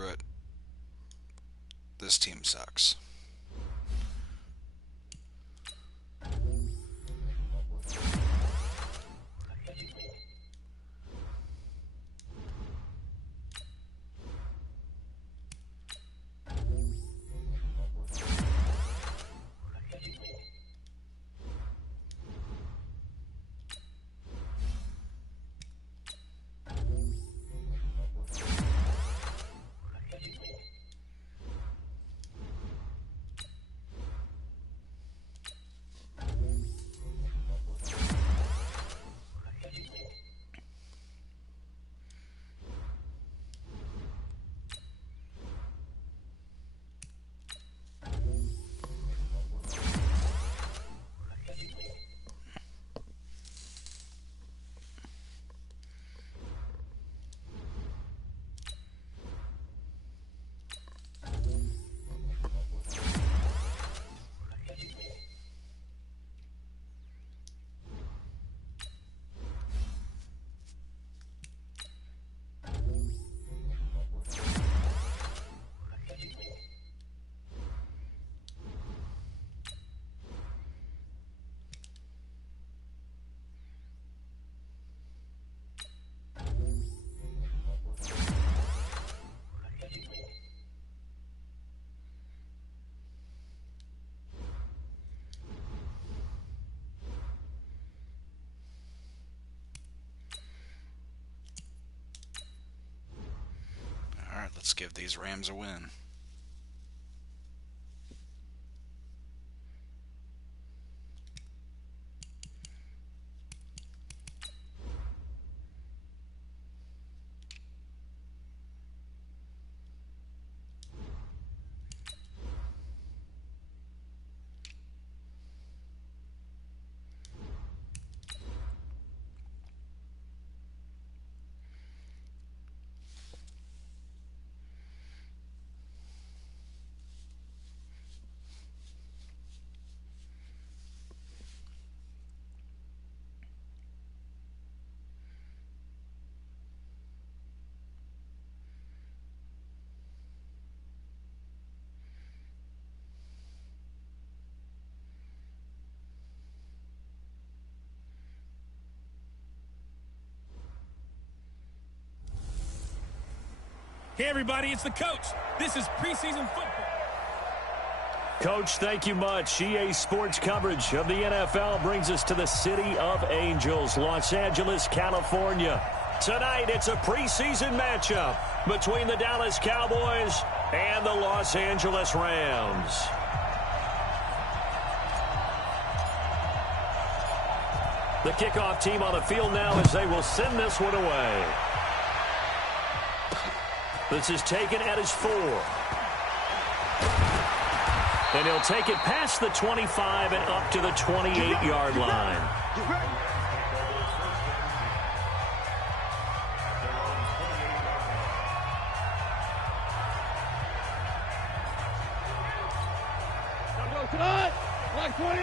through it. This team sucks. Let's give these Rams a win. Hey, everybody, it's the coach. This is preseason football. Coach, thank you much. EA Sports coverage of the NFL brings us to the City of Angels, Los Angeles, California. Tonight, it's a preseason matchup between the Dallas Cowboys and the Los Angeles Rams. The kickoff team on the field now as they will send this one away. This is taken at his 4. And he'll take it past the 25 and up to the 28-yard line. Tonight, like 20.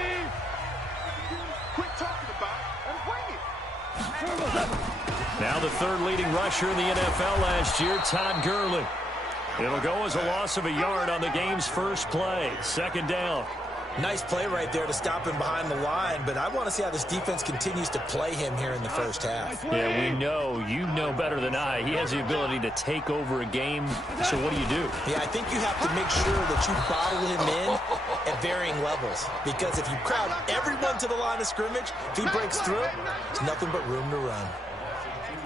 Quit talking about it and bring it. Now the third leading rusher in the NFL last year, Todd Gurley. It'll go as a loss of a yard on the game's first play. Second down. Nice play right there to stop him behind the line, but I want to see how this defense continues to play him here in the first half. Yeah, we know. You know better than I. He has the ability to take over a game. So what do you do? Yeah, I think you have to make sure that you bottle him in at varying levels. Because if you crowd everyone to the line of scrimmage, if he breaks through, there's nothing but room to run.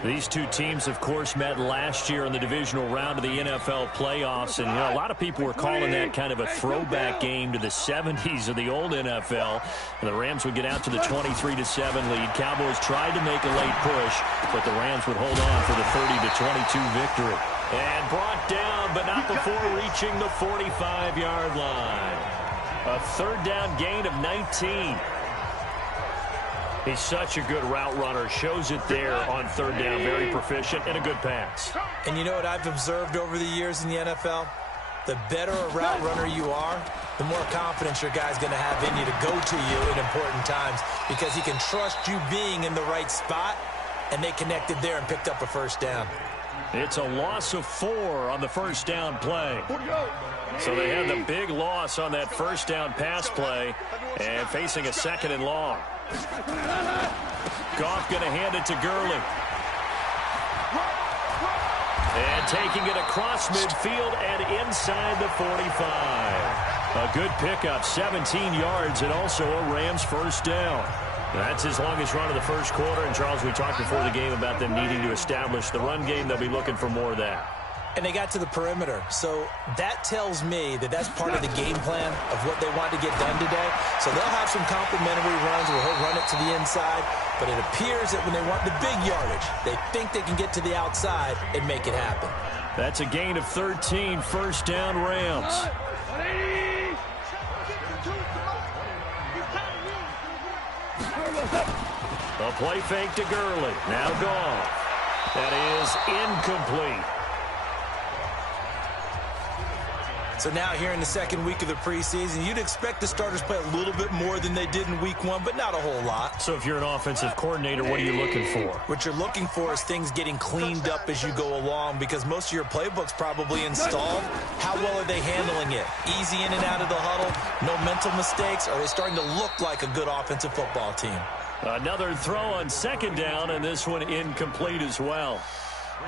These two teams, of course, met last year in the divisional round of the NFL playoffs. And, a lot of people were calling that kind of a throwback game to the 70s of the old NFL. And the Rams would get out to the 23-7 lead. Cowboys tried to make a late push, but the Rams would hold on for the 30-22 victory. And brought down, but not before reaching the 45-yard line. A third down gain of 19. He's such a good route runner. Shows it there on third down. Very proficient and a good pass. And you know what I've observed over the years in the NFL? The better a route runner you are, the more confidence your guy's going to have in you to go to you in important times because he can trust you being in the right spot, and they connected there and picked up a first down. It's a loss of 4 on the first down play. So they had the big loss on that first down pass play and facing a second and long. Goff going to hand it to Gurley. And taking it across midfield and inside the 45. A good pickup, 17 yards, and also a Rams first down. That's his longest run of the first quarter. And, Charles, we talked before the game about them needing to establish the run game. They'll be looking for more of that. And they got to the perimeter. So that tells me that that's part of the game plan of what they want to get done today. So they'll have some complimentary runs where he'll run it to the inside. But it appears that when they want the big yardage, they think they can get to the outside and make it happen. That's a gain of 13, first down Rams. A play fake to Gurley. Now gone. That is incomplete. So now here in the second week of the preseason, you'd expect the starters play a little bit more than they did in week 1, but not a whole lot. So if you're an offensive coordinator, what are you looking for? What you're looking for is things getting cleaned up as you go along, because most of your playbook's probably installed. How well are they handling it? Easy in and out of the huddle? No mental mistakes? Are they starting to look like a good offensive football team? Another throw on second down, and this one incomplete as well.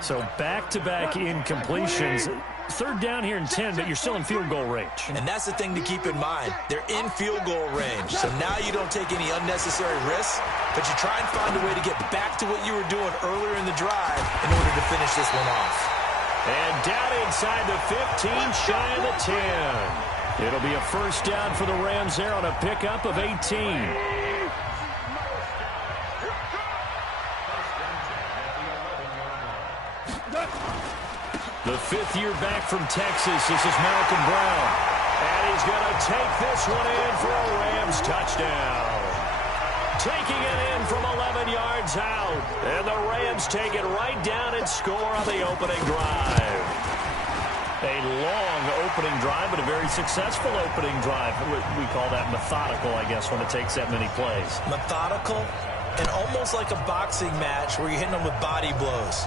So back-to-back incompletions. Third down here and 10, but you're still in field goal range. And that's the thing to keep in mind. They're in field goal range. So now you don't take any unnecessary risks, but you try and find a way to get back to what you were doing earlier in the drive in order to finish this one off. And down inside the 15, shy of the 10. It'll be a first down for the Rams there on a pickup of 18. The fifth-year back from Texas, this is Malcolm Brown. And he's going to take this one in for a Rams touchdown. Taking it in from 11 yards out. And the Rams take it right down and score on the opening drive. A long opening drive, but a very successful opening drive. We call that methodical, I guess, when it takes that many plays. Methodical and almost like a boxing match where you're hitting them with body blows.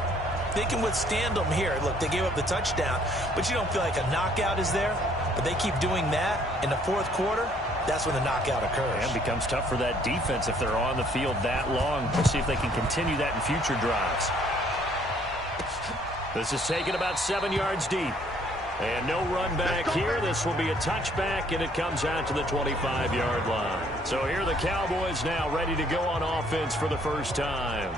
They can withstand them here. Look, they gave up the touchdown, but you don't feel like a knockout is there. But they keep doing that in the fourth quarter. That's when the knockout occurs. And it becomes tough for that defense if they're on the field that long. We'll see if they can continue that in future drives. This is taken about 7 yards deep. And no run back here. This will be a touchback, and it comes out to the 25-yard line. So here are the Cowboys now ready to go on offense for the first time.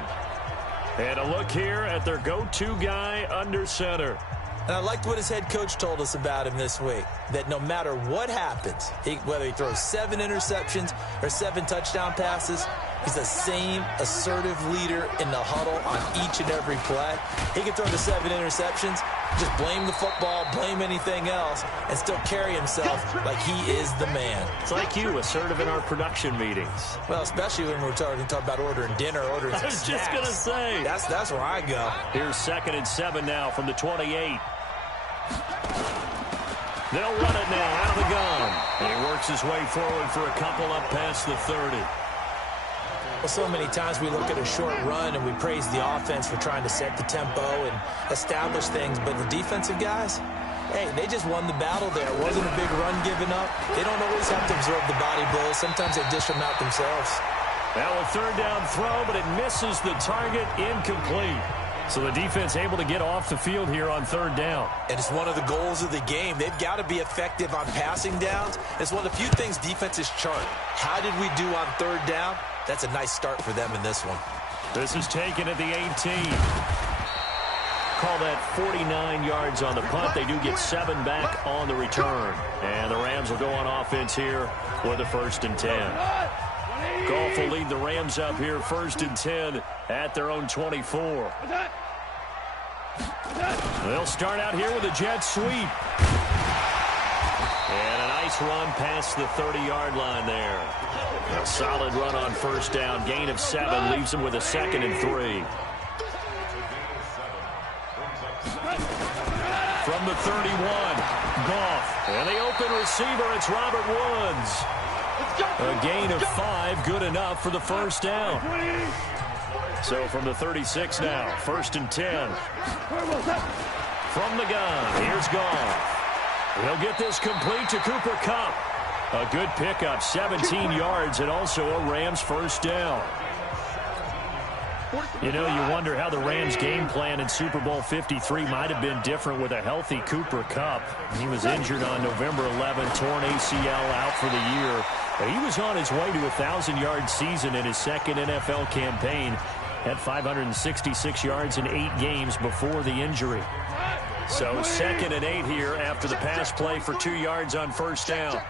And a look here at their go-to guy under center. And I liked what his head coach told us about him this week, that no matter what happens, whether he throws 7 interceptions or 7 touchdown passes, he's the same assertive leader in the huddle on each and every play. He can throw the 7 interceptions, just blame the football, blame anything else, and still carry himself like he is the man. It's like you, assertive in our production meetings. Well, especially when we're talking about ordering dinner, ordering I was snacks. just going to say. That's where I go. Here's 2nd and 7 now from the 28. They'll run it now out of the gun. And he works his way forward for a couple up past the 30. Well, so many times we look at a short run and we praise the offense for trying to set the tempo and establish things, but the defensive guys, hey, they just won the battle there. It wasn't a big run given up. They don't always have to absorb the body blows. Sometimes they dish them out themselves. Now a third down throw, but it misses the target, incomplete. So the defense able to get off the field here on third down. And it's one of the goals of the game. They've got to be effective on passing downs. It's one of the few things defenses chart. How did we do on third down? That's a nice start for them in this one. This is taken at the 18. Call that 49 yards on the punt. They do get 7 back on the return. And the Rams will go on offense here with a 1st and 10. Goff will lead the Rams up here 1st and 10 at their own 24. They'll start out here with a jet sweep. And a nice run past the 30-yard line there. A solid run on first down. Gain of 7 leaves them with a 2nd and 3. From the 31, Goff. And the open receiver, it's Robert Woods. A gain of 5, good enough for the first down. So from the 36 now, 1st and 10. From the gun, here's Goff. He'll get this complete to Cooper Kupp. A good pickup, 17 yards, and also a Rams first down. You know, you wonder how the Rams' game plan in Super Bowl 53 might have been different with a healthy Cooper Kupp. He was injured on November 11, torn ACL, out for the year. But he was on his way to a 1,000-yard season in his second NFL campaign. Had 566 yards in 8 games before the injury. So 2nd and 8 here after the pass play for 2 yards on first down.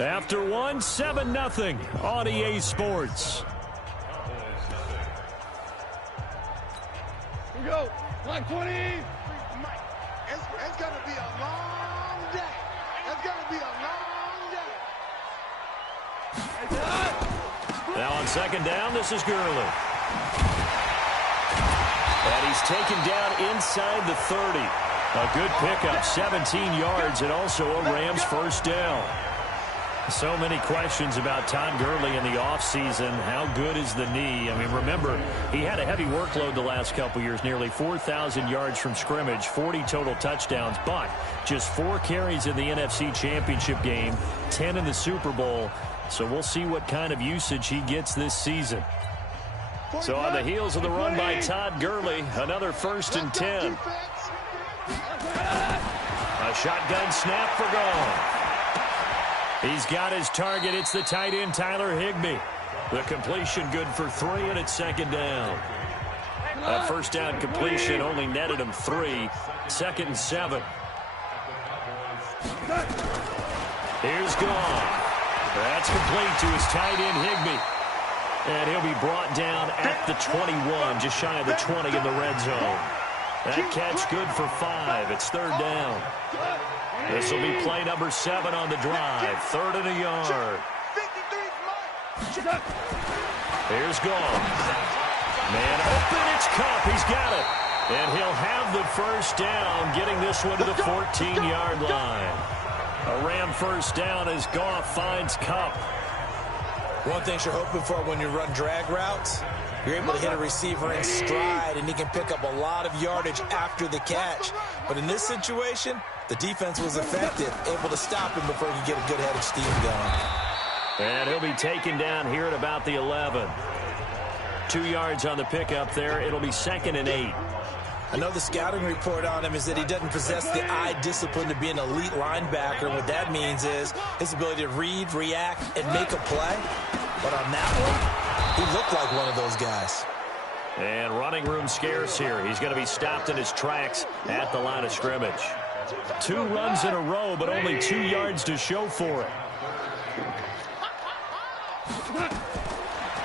After one, 7-0 on EA Sports. Here we go. Line 20. Mike, it's going to be a long day. It's going to be a long day. Now on second down, this is Gurley. And he's taken down inside the 30. A good pickup, 17 yards, and also a Rams first down. So many questions about Todd Gurley in the offseason. How good is the knee? I mean, remember, he had a heavy workload the last couple years, nearly 4,000 yards from scrimmage, 40 total touchdowns, but just 4 carries in the NFC Championship game, 10 in the Super Bowl. So we'll see what kind of usage he gets this season. So on the heels of the run by Todd Gurley, another 1st and 10. A shotgun snap for Goff. He's got his target. It's the tight end, Tyler Higbee. The completion good for 3, and it's second down. That first down completion only netted him 3. 2nd and 7. Here's Goff. That's complete to his tight end, Higbee. And he'll be brought down at the 21, just shy of the 20 in the red zone. That catch good for 5. It's 3rd down. This will be play number 7 on the drive. 3rd and a yard. Here's Goff. Man open, it's Cup. He's got it. And he'll have the first down, getting this one to the 14-yard line. A Ram first down as Goff finds Cup. One thing you're hoping for when you run drag routes, you're able to hit a receiver in stride, and he can pick up a lot of yardage after the catch. But in this situation, the defense was effective, able to stop him before he could get a good head of steam going. And he'll be taken down here at about the 11. 2 yards on the pickup there. It'll be 2nd and 8. I know the scouting report on him is that he doesn't possess the eye discipline to be an elite linebacker. What that means is his ability to read, react, and make a play. But on that one, he looked like one of those guys. And running room scarce here. He's going to be stopped in his tracks at the line of scrimmage. 2 runs in a row, but only 2 yards to show for it.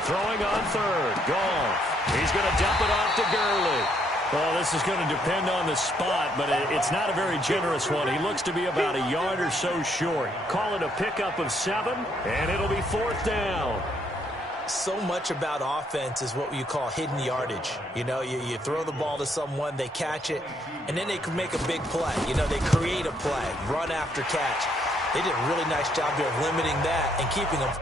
Throwing on 3rd. Goff. He's going to dump it off to Gurley. Well, this is going to depend on the spot, but it's not a very generous one. He looks to be about a yard or so short. Call it a pickup of 7, and it'll be 4th down. So much about offense is what you call hidden yardage. You know, you throw the ball to someone, they catch it, and then they can make a big play. You know, they create a play, run after catch. They did a really nice job here of limiting that and keeping them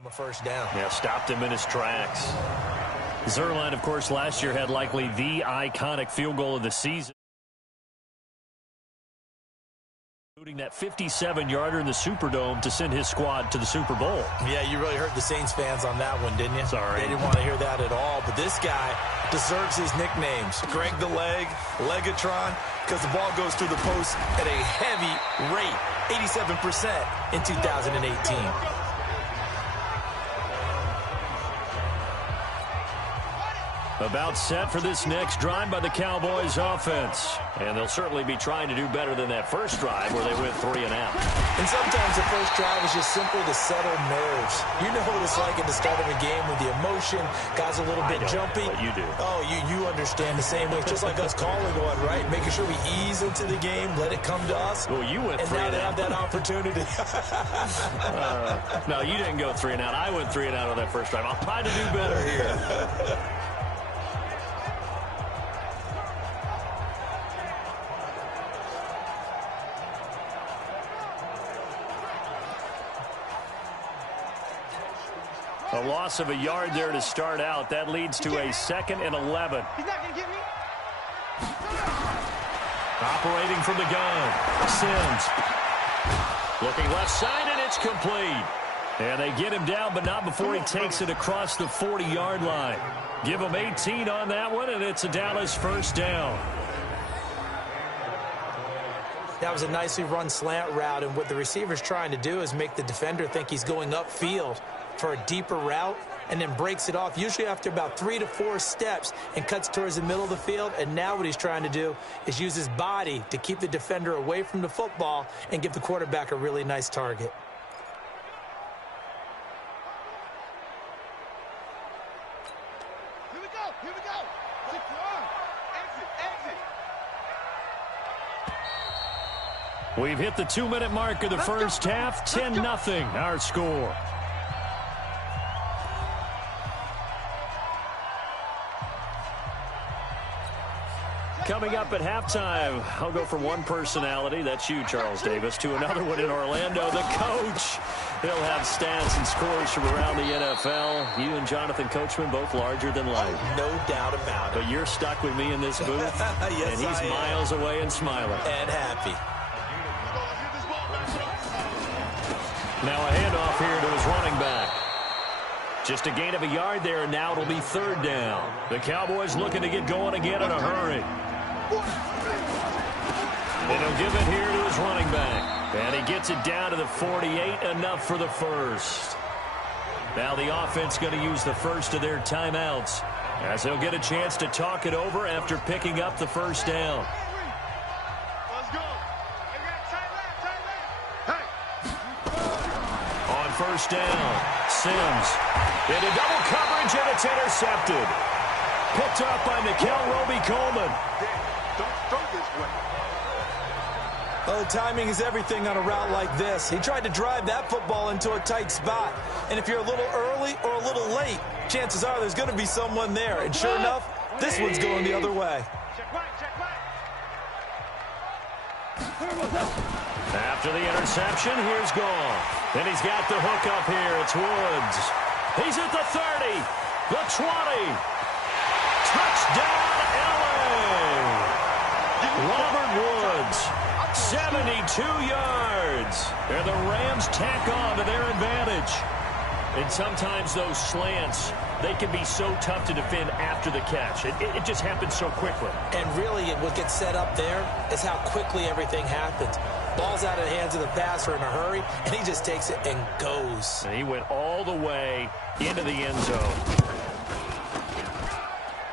from a first down. Yeah, stopped him in his tracks. Zerline, of course, last year had likely the iconic field goal of the season, including that 57-yarder in the Superdome to send his squad to the Super Bowl. Yeah, you really hurt the Saints fans on that one, didn't you? Sorry. They didn't want to hear that at all. But this guy deserves his nicknames. Greg the Leg, Legatron, because the ball goes through the post at a heavy rate, 87% in 2018. About set for this next drive by the Cowboys offense. And they'll certainly be trying to do better than that first drive where they went 3 and out. And sometimes the first drive is just simply to settle nerves. You know what it's like at the start of a game with the emotion. Guys a little bit jumpy. But you do. Oh, you understand the same way. It's just like us calling one, right? Making sure we ease into the game, let it come to us. Well, you went 3 and out. And now they have that opportunity. No, you didn't go 3 and out. I went 3 and out on that first drive. I'll try to do better here. A loss of a yard there to start out. That leads to a 2nd and 11. He's not going to get me. Operating from the gun. Sims. Looking left side, and it's complete. And they get him down, but not before he takes it across the 40-yard line. Give him 18 on that one, and it's a Dallas first down. That was a nicely run slant route, and what the receiver's trying to do is make the defender think he's going upfield for a deeper route, and then breaks it off, usually after about 3 to 4 steps, and cuts towards the middle of the field. And now what he's trying to do is use his body to keep the defender away from the football and give the quarterback a really nice target. Here we go. Here we go. Secure. Exit. Exit. We've hit the 2-minute mark of the first half. 10-0 our score. Coming up at halftime, I'll go from one personality, that's you, Charles Davis, to another one in Orlando, the coach. He'll have stats and scores from around the NFL. You and Jonathan Coachman, both larger than life. No doubt about it. But you're stuck with me in this booth, Yes, and he's miles away and smiling. And happy. Now a handoff here to his running back. Just a gain of a yard there, and now it'll be 3rd down. The Cowboys looking to get going again in a hurry. And he'll give it here to his running back. And he gets it down to the 48, enough for the first. Now the offense going to use the first of their timeouts, as they'll get a chance to talk it over after picking up the first down. Let's go. Hey. On first down, Sims into double coverage, and it's intercepted. Picked up by Nikel Roby-Coleman. Don't throw this way. Well, the timing is everything on a route like this. He tried to drive that football into a tight spot. And if you're a little early or a little late, chances are there's going to be someone there. And sure enough, this one's going the other way. Check right. After the interception, here's Goff. Then he's got the hook up here. It's Woods. He's at the 30, the 20. Touchdown, LA! Robert Woods, 72 yards. And the Rams tack on to their advantage. And sometimes those slants, they can be so tough to defend after the catch. It just happens so quickly. And really, what gets set up there is how quickly everything happens. Ball's out of the hands of the passer in a hurry, and he just takes it and goes. And he went all the way into the end zone.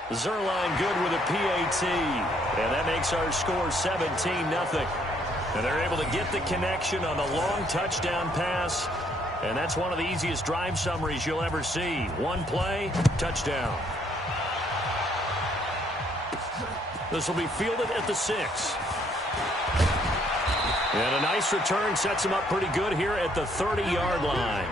Zerline good with a PAT. And that makes our score 17-0. And they're able to get the connection on the long touchdown pass. And that's one of the easiest drive summaries you'll ever see. One play, touchdown. This will be fielded at the 6. And a nice return sets him up pretty good here at the 30-yard line.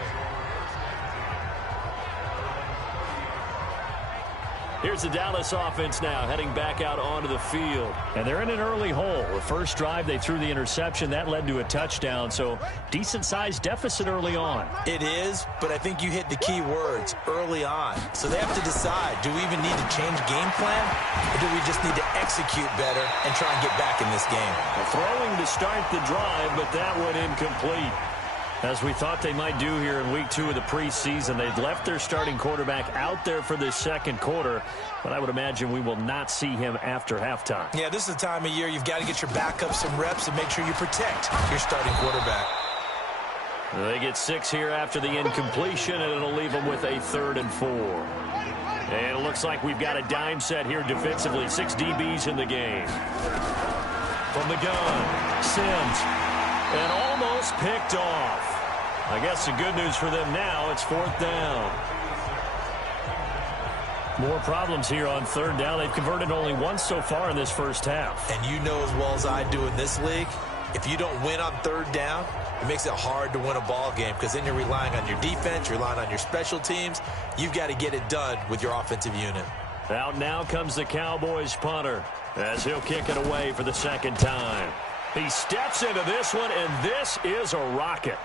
Here's the Dallas offense now heading back out onto the field. And they're in an early hole. The first drive, they threw the interception. That led to a touchdown, so decent-sized deficit early on. It is, but I think you hit the key words, early on. So they have to decide, do we even need to change game plan, or do we just need to execute better and try and get back in this game? Throwing to start the drive, but that one incomplete. As we thought they might do here in week 2 of the preseason, they've left their starting quarterback out there for this second quarter, but I would imagine we will not see him after halftime. Yeah, this is the time of year you've got to get your backup some reps and make sure you protect your starting quarterback. They get 6 here after the incompletion, and it'll leave them with a 3rd and 4. And it looks like we've got a dime set here defensively. 6 DBs in the game. From the gun, Sims, and almost picked off. I guess the good news for them now, it's 4th down. More problems here on 3rd down. They've converted only once so far in this first half. And you know as well as I do in this league, if you don't win on 3rd down, it makes it hard to win a ball game because then you're relying on your defense, you're relying on your special teams. You've got to get it done with your offensive unit. Out now comes the Cowboys punter as he'll kick it away for the 2nd time. He steps into this one, and this is a rocket.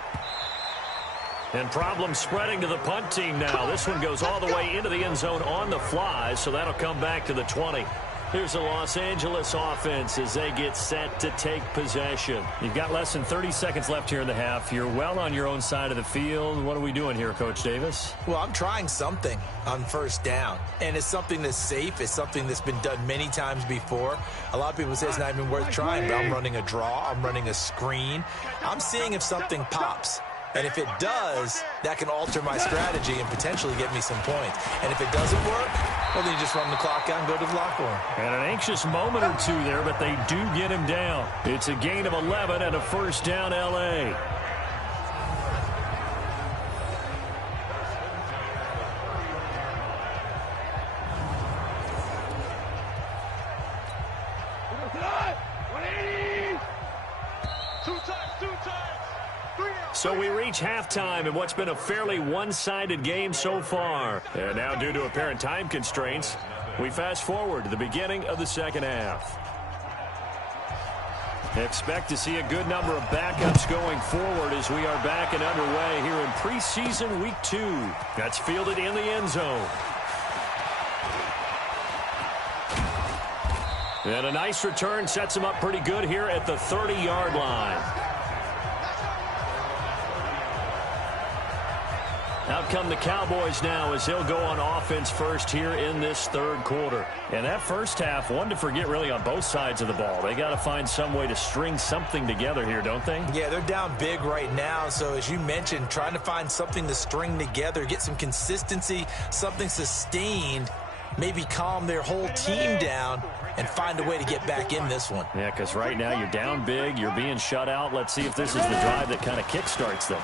And problems spreading to the punt team now. This one goes all the way into the end zone on the fly, so that'll come back to the 20. Here's the Los Angeles offense as they get set to take possession. You've got less than 30 seconds left here in the half. You're well on your own side of the field. What are we doing here, Coach Davis? Well, I'm trying something on 1st down, and it's something that's safe. It's something that's been done many times before. A lot of people say it's not even worth trying, but I'm running a draw. I'm running a screen. I'm seeing if something pops. And if it does, that can alter my strategy and potentially get me some points. And if it doesn't work, well, then you just run the clock out and go to the locker room. And an anxious moment or two there, but they do get him down. It's a gain of 11 and a 1st down, L.A. So we reach halftime in what's been a fairly one-sided game so far. And now, due to apparent time constraints, we fast forward to the beginning of the 2nd half. Expect to see a good number of backups going forward as we are back and underway here in preseason week 2. That's fielded in the end zone. And a nice return sets him up pretty good here at the 30-yard line. Out come the Cowboys now as he'll go on offense first here in this 3rd quarter. And that first half, one to forget really on both sides of the ball. They got to find some way to string something together here, don't they? Yeah, they're down big right now. So as you mentioned, trying to find something to string together, get some consistency, something sustained, maybe calm their whole team down and find a way to get back in this one. Yeah, because right now you're down big, you're being shut out. Let's see if this is the drive that kind of kickstarts them.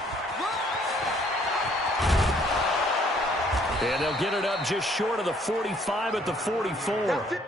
And they'll get it up just short of the 45 at the 44.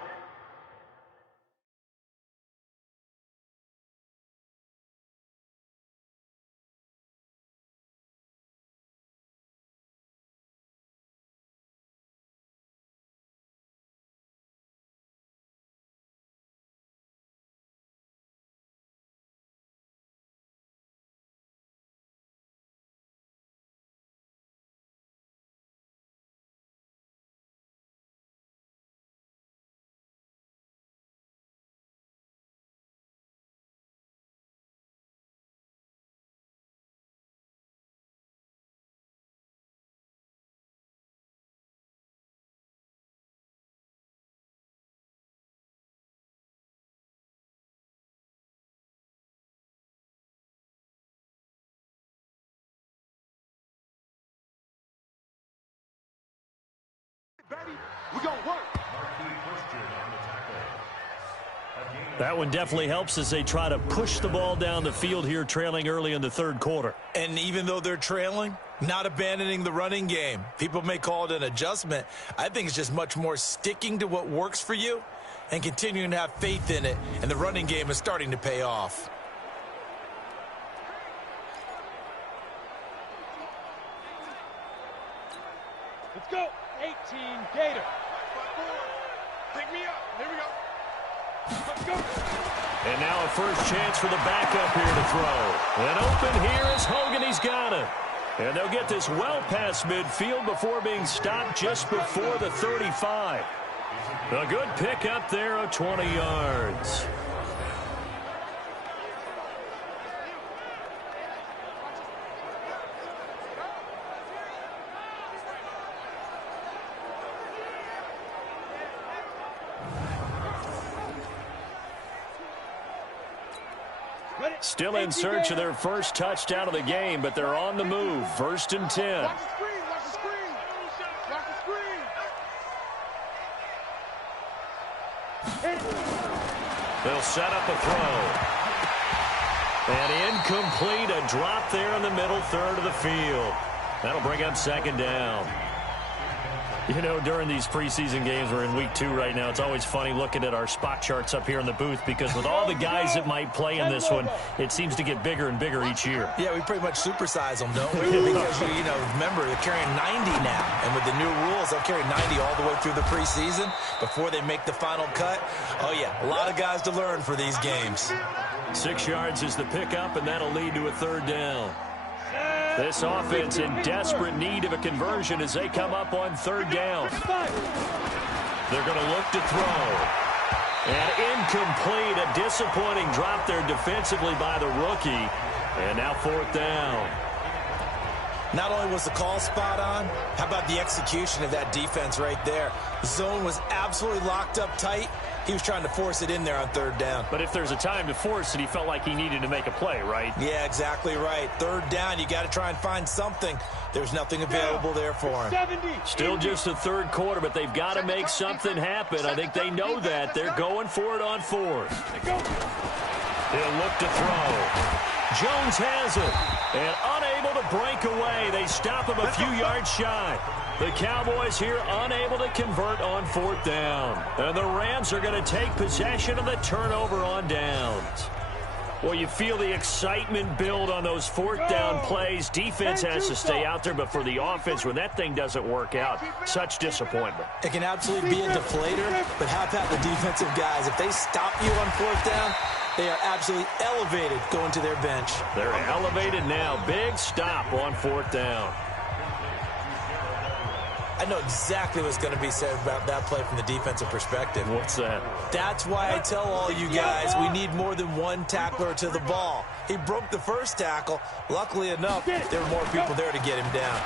Baby, we're going to work. That one definitely helps as they try to push the ball down the field here, trailing early in the 3rd quarter. And even though they're trailing, not abandoning the running game. People may call it an adjustment. I think it's just much more sticking to what works for you and continuing to have faith in it. And the running game is starting to pay off. Let's go. 18 Gator. Pick me up. Here we go. Let's go. And now a first chance for the backup here to throw. And open here is Hogan. He's got it. And they'll get this well past midfield before being stopped just before the 35. A good pickup there of 20 yards. Still in search of their first touchdown of the game, but they're on the move. 1st and 10. Watch the screen. Watch the screen. Watch the screen. They'll set up a throw. And incomplete, a drop there in the middle third of the field. That'll bring up 2nd down. You know, during these preseason games, we're in week 2 right now, it's always funny looking at our spot charts up here in the booth because with all the guys that might play in this one, it seems to get bigger and bigger each year. Yeah, we pretty much supersize them, don't we? Because, you know, remember, they're carrying 90 now. And with the new rules, they'll carry 90 all the way through the preseason before they make the final cut. Oh, yeah, a lot of guys to learn for these games. 6 yards is the pickup, and that'll lead to a 3rd down. This offense in desperate need of a conversion as they come up on 3rd down. They're going to look to throw. And incomplete, a disappointing drop there defensively by the rookie. And now 4th down. Not only was the call spot on, how about the execution of that defense right there? The zone was absolutely locked up tight. He was trying to force it in there on 3rd down. But if there's a time to force it, he felt like he needed to make a play, right? Yeah, exactly right. 3rd down, you got to try and find something. There's nothing available there for him. Still just the 3rd quarter, but they've got to make something happen. I think they know that. They're going for it on 4th. He'll look to throw. Jones has it. And unable to break away. They stop him a few yards shy. The Cowboys here unable to convert on 4th down. And the Rams are going to take possession of the turnover on downs. Well, you feel the excitement build on those 4th down plays. Defense has to stay out there, but for the offense, when that thing doesn't work out, such disappointment. It can absolutely be a deflator, but how about the defensive guys? If they stop you on 4th down, they are absolutely elevated going to their bench. They're elevated now. Big stop on 4th down. I know exactly what's going to be said about that play from the defensive perspective. What's that? That's why I tell all you guys we need more than one tackler to the ball. He broke the first tackle. Luckily enough, there were more people there to get him down.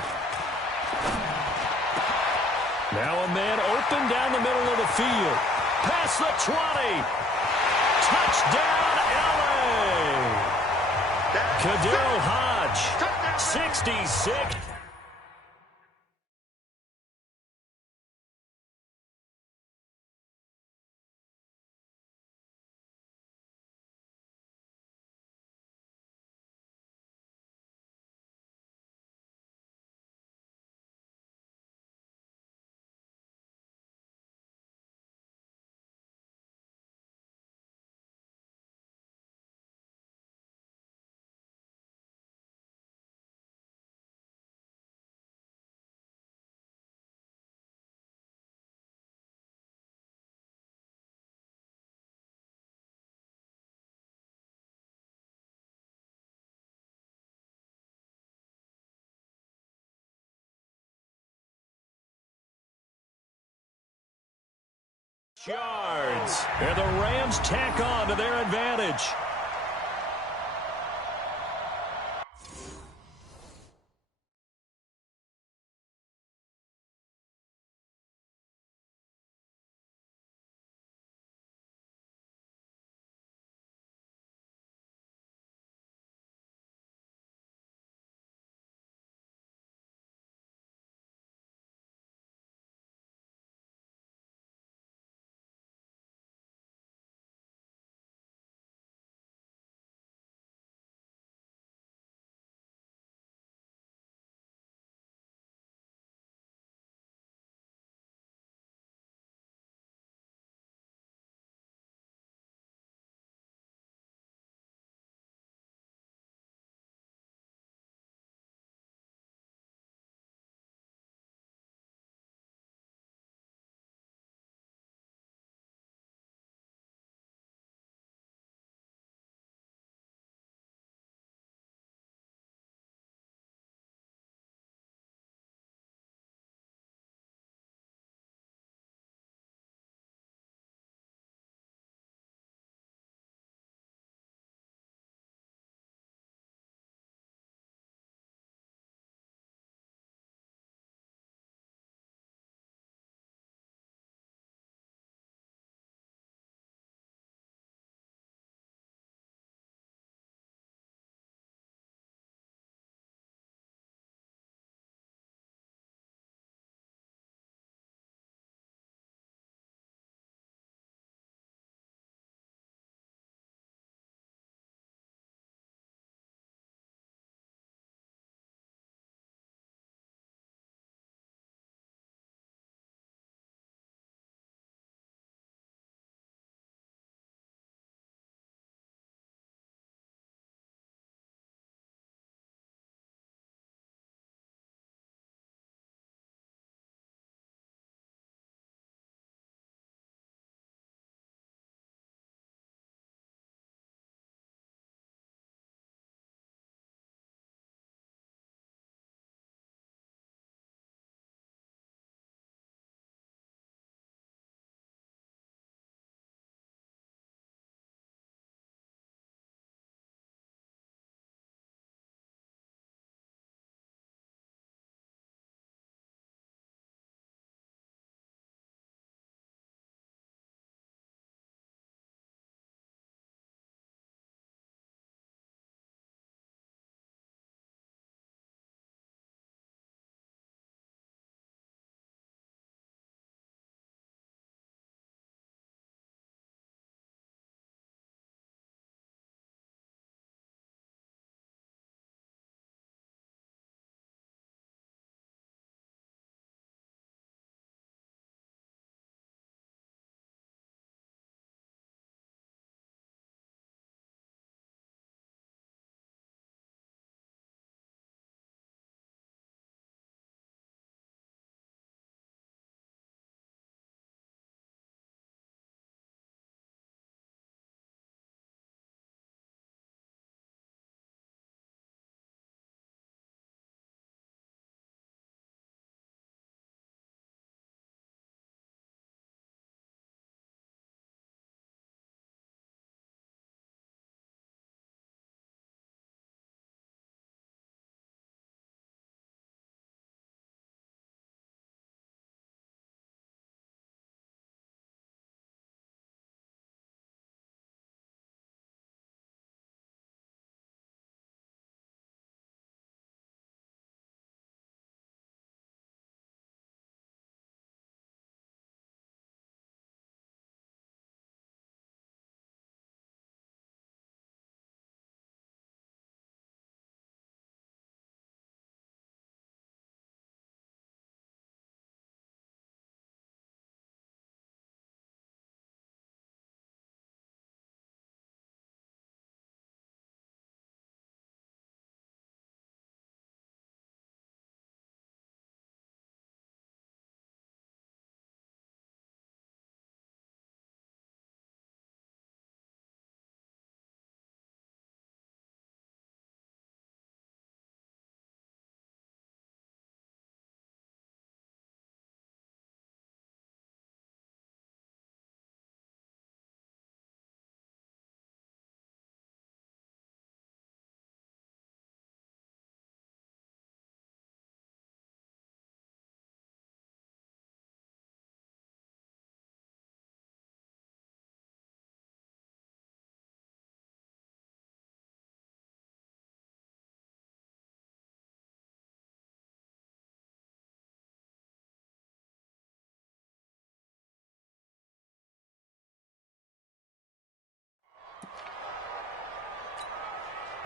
Now a man open down the middle of the field. Past the 20. Touchdown, L.A. Kadero Hodge, 66. Yards. And the Rams tack on to their advantage.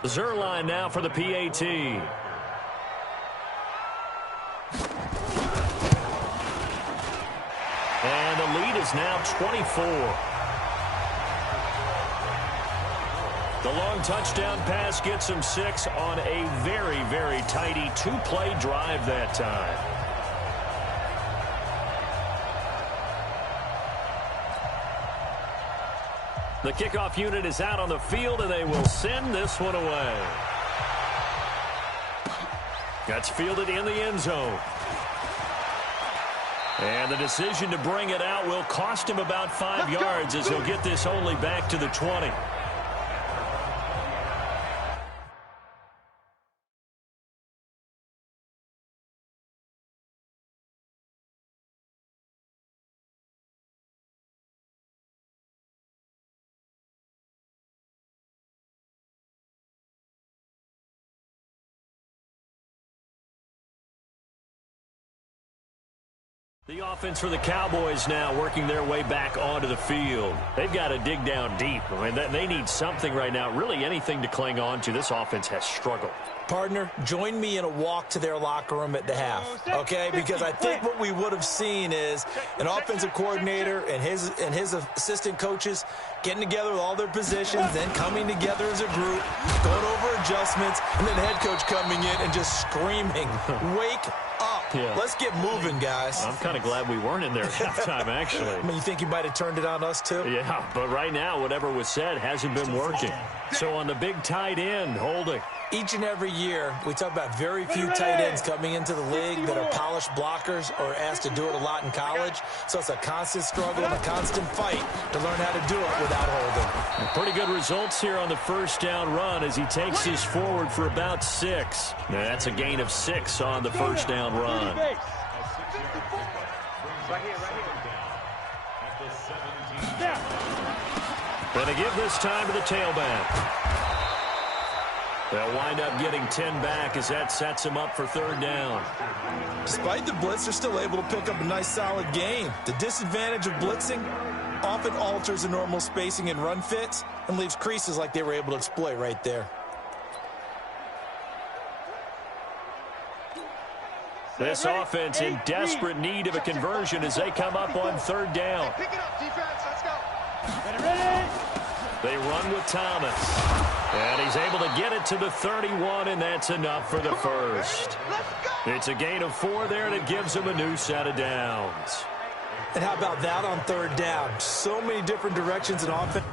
Zerline now for the PAT. And the lead is now 24. The long touchdown pass gets him 6 on a very, very tidy two-play drive that time. The kickoff unit is out on the field, and they will send this one away. That's fielded in the end zone. And the decision to bring it out will cost him about 5 yards as he'll get this only back to the 20. The offense for the Cowboys now working their way back onto the field. They've got to dig down deep. I mean, they need something right now, really anything to cling on to. This offense has struggled. Partner, join me in a walk to their locker room at the half, okay? Because I think what we would have seen is an offensive coordinator and his assistant coaches getting together with all their positions, then coming together as a group, going over adjustments, and then the head coach coming in and just screaming, "Wake up. Yeah. Let's get moving, guys." I'm kind of glad we weren't in there at halftime, actually. I mean, you think you might have turned it on us, too? Yeah, but right now, whatever was said hasn't been working. So on the big tight end, holding. Each and every year, we talk about very few tight ends coming into the league that are polished blockers or asked to do it a lot in college. So it's a constant struggle and a constant fight to learn how to do it without holding. Pretty good results here on the first down run as he takes this forward for about 6. Now, that's a gain of 6 on the first down run. Right here. Going to give this time to the tailback. They'll wind up getting 10 back as that sets him up for third down. Despite the blitz, they're still able to pick up a nice, solid gain. The disadvantage of blitzing often alters the normal spacing and run fits and leaves creases like they were able to exploit right there. This offense in desperate need of a conversion as they come up on third down. Pick it up, defense. Let's go. Ready? They run with Thomas. And he's able to get it to the 31, and that's enough for the first. Let's go. It's a gain of 4 there, and it gives them a new set of downs. And how about that on third down? So many different directions in offense.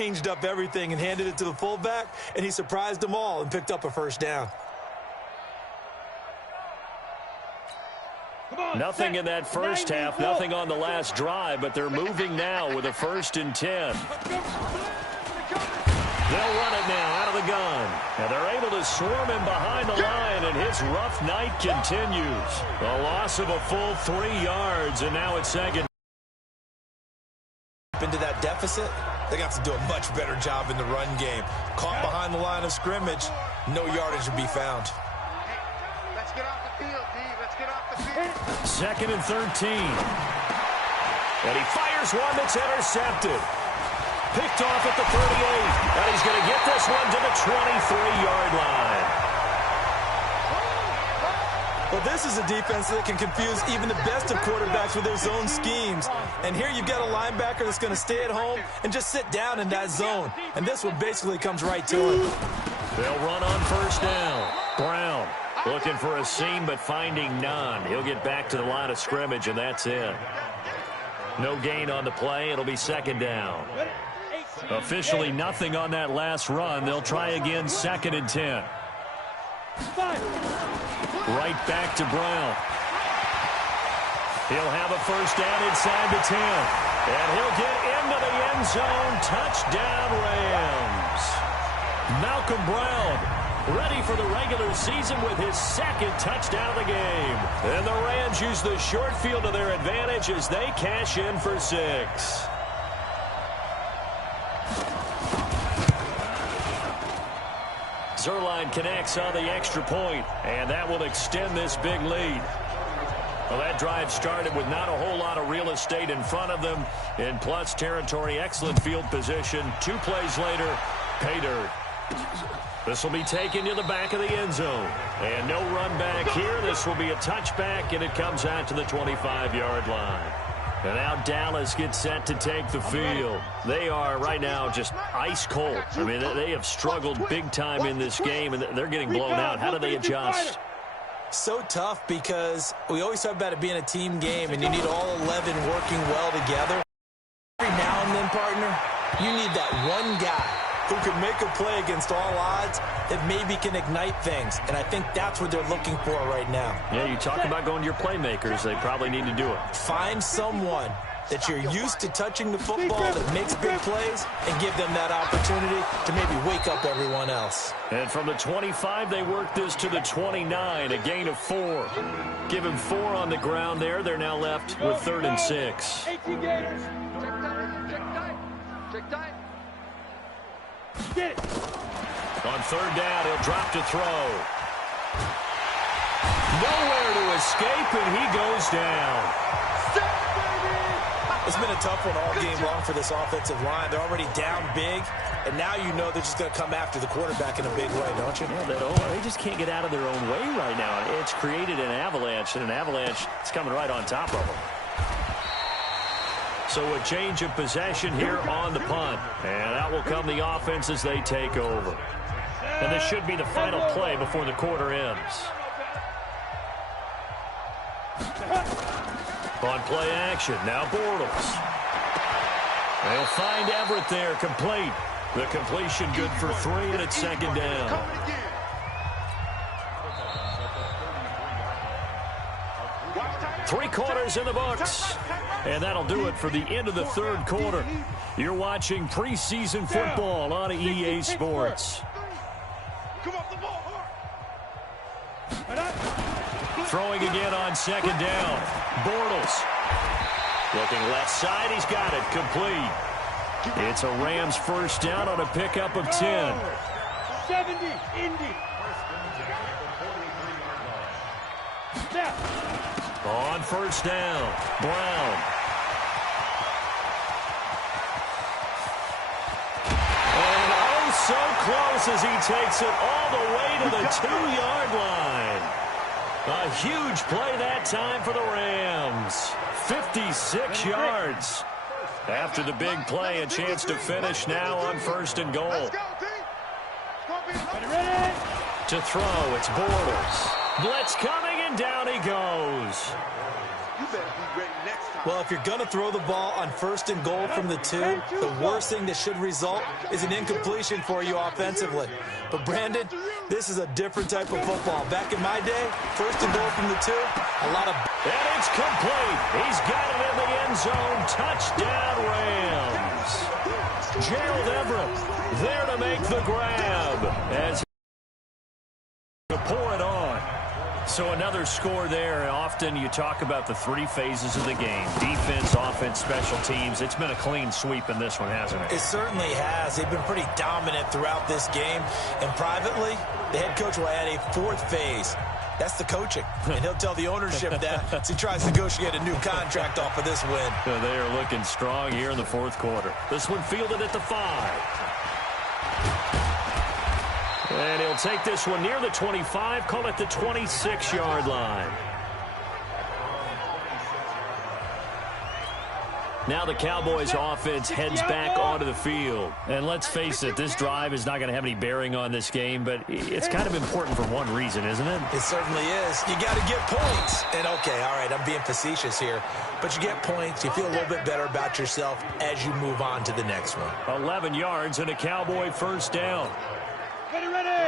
Changed up everything and handed it to the fullback, and he surprised them all and picked up a first down. Nothing in that first half, nothing on the last drive, but they're moving now with a 1st and 10. They'll run it now out of the gun. And they're able to swarm him behind the line, and his rough night continues. A loss of a full 3 yards, and now it's second. Into that deficit, they're going to have to do a much better job in the run game. Caught behind the line of scrimmage, no yardage to be found. Let's get off the field, D. Let's get off the field. 2nd and 13. And he fires one that's intercepted. Picked off at the 38. And he's going to get this one to the 23-yard line. Well, this is a defense that can confuse even the best of quarterbacks with their zone schemes. And here you've got a linebacker that's going to stay at home and just sit down in that zone. And this one basically comes right to him. They'll run on 1st down. Brown looking for a seam but finding none. He'll get back to the line of scrimmage, and that's it. No gain on the play. It'll be 2nd down. Officially nothing on that last run. They'll try again 2nd and 10. Right back to Brown. He'll have a first down inside the 10. And he'll get into the end zone. Touchdown, Rams. Malcolm Brown ready for the regular season with his 2nd touchdown of the game. And the Rams use the short field to their advantage as they cash in for 6. Zerline connects on the extra point, and that will extend this big lead. Well, that drive started with not a whole lot of real estate in front of them. In plus territory, excellent field position. 2 plays later, pay dirt. This will be taken to the back of the end zone. And no run back here. This will be a touchback, and it comes out to the 25-yard line. And now Dallas gets set to take the field. They are right now just ice cold. I mean, they have struggled big time in this game, and they're getting blown out. How do they adjust? So tough because we always talk about it being a team game, and you need all 11 working well together. Every now and then, partner, you need that one guy who can make a play against all odds that maybe can ignite things. And I think that's what they're looking for right now. Yeah, you talk about going to your playmakers. They probably need to do it. Find someone that you're used to touching the football that makes big plays and give them that opportunity to maybe wake up everyone else. And from the 25, they work this to the 29, a gain of 4. Give him 4 on the ground there. They're now left with 3rd and 6. Check tight. Get it. On 3rd down, he'll drop to throw. Nowhere to escape, and he goes down. It's been a tough one all game long for this offensive line. They're already down big, and now you know they're just going to come after the quarterback in a big way, don't you? Yeah, they just can't get out of their own way right now. It's created an avalanche, and an avalanche is coming right on top of them. So a change of possession here on the punt. And out will come the offense as they take over. And this should be the final play before the quarter ends. On play action, now Bortles. They'll find Everett there, complete. The completion good for 3, and it's 2nd down. 3 quarters in the books. And that'll do it for the end of the 3rd quarter. You're watching preseason football on EA Sports. Throwing again on 2nd down. Bortles. Looking left side, he's got it, complete. It's a Rams first down on a pickup of 10. 70, Indy. On 1st down, Brown. And oh, so close as he takes it all the way to the 2-yard line. A huge play that time for the Rams. 56 yards. After the big play, a chance to finish now on 1st and goal. To throw, it's Bortles. Blitz coming, and down he goes. You better be ready next time. Well, if you're going to throw the ball on 1st and goal from the 2, the worst thing that should result is an incompletion for you offensively. But, Brandon, this is a different type of football. Back in my day, 1st and goal from the 2, a lot of... And it's complete. He's got it in the end zone. Touchdown, Rams. Gerald Everett there to make the grab as to pour it on. So another score there. Often you talk about the 3 phases of the game. Defense, offense, special teams. It's been a clean sweep in this one, hasn't it? It certainly has. They've been pretty dominant throughout this game. And privately, the head coach will add a 4th phase. That's the coaching. And he'll tell the ownership that as he tries to negotiate a new contract off of this win. They are looking strong here in the 4th quarter. This one fielded at the 5. And he'll take this one near the 25, call it the 26-yard line. Now the Cowboys offense heads back onto the field. And let's face it, this drive is not going to have any bearing on this game, but it's kind of important for one reason, isn't it? It certainly is. You got to get points. And, okay, all right, I'm being facetious here. But you get points, you feel a little bit better about yourself as you move on to the next one. 11 yards and a Cowboy first down.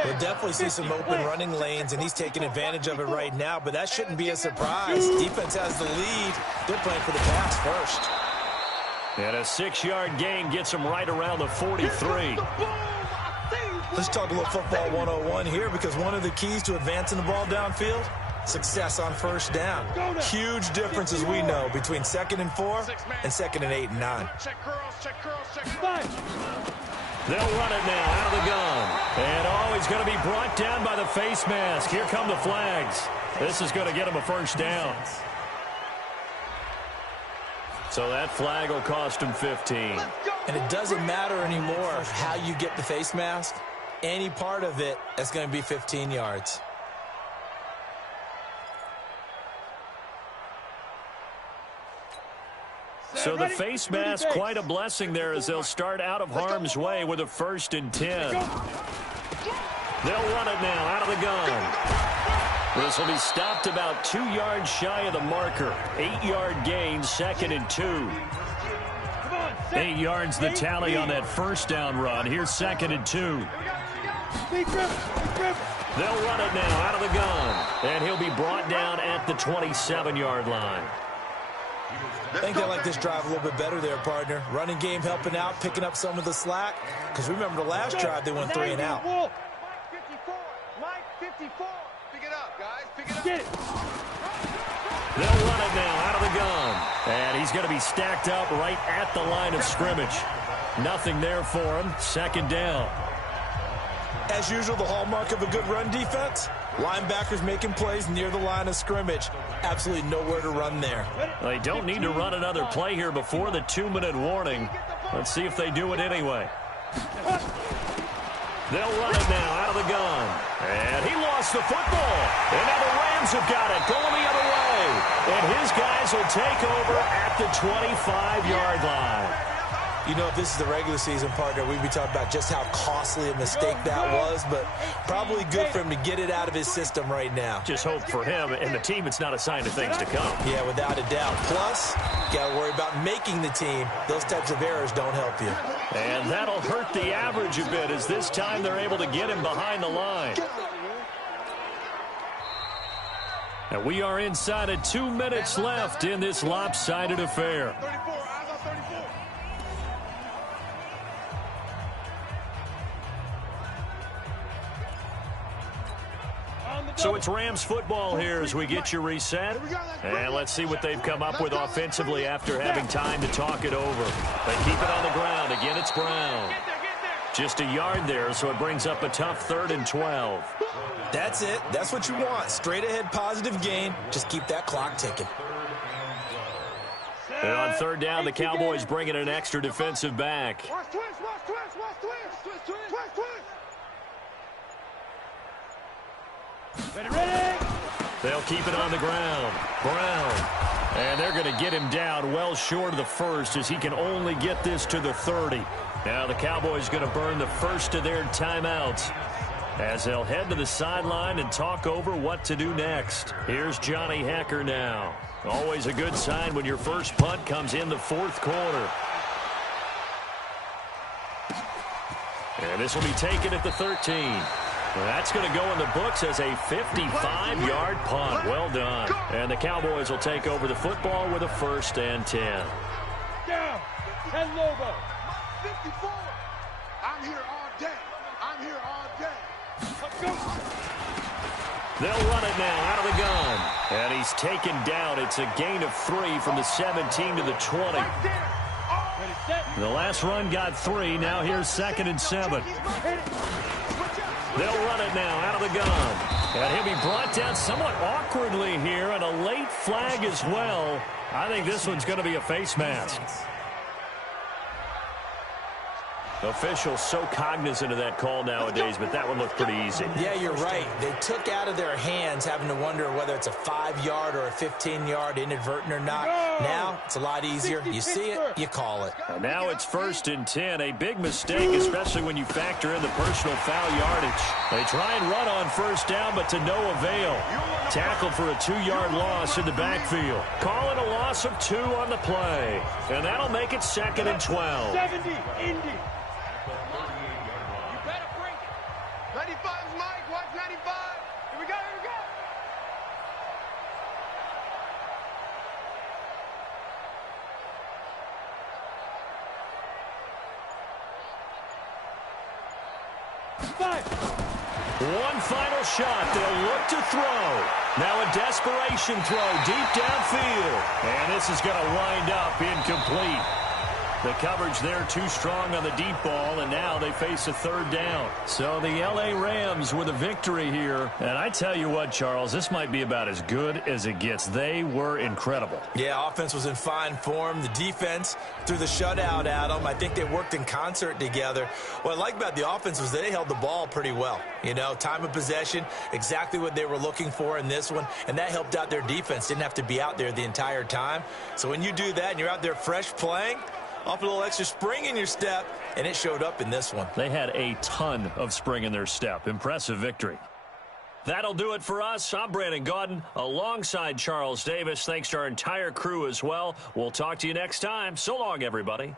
We'll definitely see some open running lanes, and he's taking advantage of it right now, but that shouldn't be a surprise. Defense has the lead. They're playing for the pass first. And a 6-yard gain gets him right around the 43. Let's talk a little football 101 here, because one of the keys to advancing the ball downfield, success on first down. Huge difference, as we know, between 2nd and 4 and 2nd and 8 and 9. They'll run it now out of the gun. And, he's going to be brought down by the face mask. Here come the flags. This is going to get him a first down. So that flag will cost him 15. And it doesn't matter anymore how you get the face mask. Any part of it is going to be 15 yards. So the face mask, quite a blessing there as they'll start out of harm's way with a 1st and 10. They'll run it now out of the gun. This will be stopped about 2 yards shy of the marker. 8-yard gain, 2nd and 2. 8 yards the tally on that first down run. Here's 2nd and 2. They'll run it now out of the gun. And he'll be brought down at the 27-yard line. I think they like this drive a little bit better there, partner. Running game helping out, picking up some of the slack. Because remember the last drive, they went 3 and out. Mike 54. Pick it up, guys. Pick it up. Get it. They'll run it now out of the gun. And he's going to be stacked up right at the line of scrimmage. Nothing there for him. 2nd down. As usual, the hallmark of a good run defense, linebackers making plays near the line of scrimmage. Absolutely nowhere to run there. They don't need to run another play here before the 2-minute warning. Let's see if they do it anyway. They'll run it now out of the gun. And he lost the football. And now the Rams have got it going the other way. And his guys will take over at the 25-yard line. You know, if this is the regular season, partner, we'd be talking about just how costly a mistake that was, but probably good for him to get it out of his system right now. Just hope for him and the team it's not a sign of things to come. Yeah, without a doubt. Plus, got to worry about making the team. Those types of errors don't help you. And that'll hurt the average a bit as this time they're able to get him behind the line. And we are inside of 2 minutes left in this lopsided affair. So it's Rams football here as we get you reset. And let's see what they've come up with offensively after having time to talk it over. They keep it on the ground. Again, it's Brown. Just a yard there, so it brings up a tough 3rd and 12. That's it. That's what you want. Straight ahead positive gain. Just keep that clock ticking. And on 3rd down, the Cowboys bring in an extra defensive back. They'll keep it on the ground. Brown. And they're going to get him down well short of the 1st as he can only get this to the 30. Now the Cowboys going to burn the first of their timeouts. as they'll head to the sideline and talk over what to do next. Here's Johnny Hekker now. Always a good sign when your first punt comes in the fourth quarter. And this will be taken at the 13. That's going to go in the books as a 55-yard punt. Well done. And the Cowboys will take over the football with a 1st and 10. Down. 10 logo. 54. I'm here all day. I'm here all day. Let's go. They'll run it now out of the gun. And he's taken down. It's a gain of 3 from the 17 to the 20. The last run got 3. Now here's 2nd and 7. They'll run it now out of the gun. And he'll be brought down somewhat awkwardly here, and a late flag as well. I think this one's going to be a face mask. Officials so cognizant of that call nowadays, but that one looked pretty easy. Yeah, you're right. They took out of their hands having to wonder whether it's a 5-yard or a 15-yard inadvertent or not. Now, it's a lot easier. You see it, you call it. And now it's 1st and 10. A big mistake, especially when you factor in the personal foul yardage. They try and run on 1st down, but to no avail. Tackled for a 2-yard loss in the backfield. Call it a loss of 2 on the play. And that'll make it 2nd and 12. 70, Indy. 95's Mike. Watch 95. Here we go. Here we go. One final shot. They'll look to throw. Now a desperation throw deep downfield. And this is going to wind up incomplete. The coverage there too strong on the deep ball, and now they face a 3rd down. So the L.A. Rams with a victory here. And I tell you what, Charles, this might be about as good as it gets. They were incredible. Yeah, offense was in fine form. The defense threw the shutout at them. I think they worked in concert together. What I like about the offense was they held the ball pretty well. You know, time of possession, exactly what they were looking for in this one, and that helped out their defense. Didn't have to be out there the entire time. So when you do that and you're out there fresh playing, off a little extra spring in your step, and it showed up in this one. They had a ton of spring in their step. Impressive victory. That'll do it for us. I'm Brandon Gaudin alongside Charles Davis. Thanks to our entire crew as well. We'll talk to you next time. So long, everybody.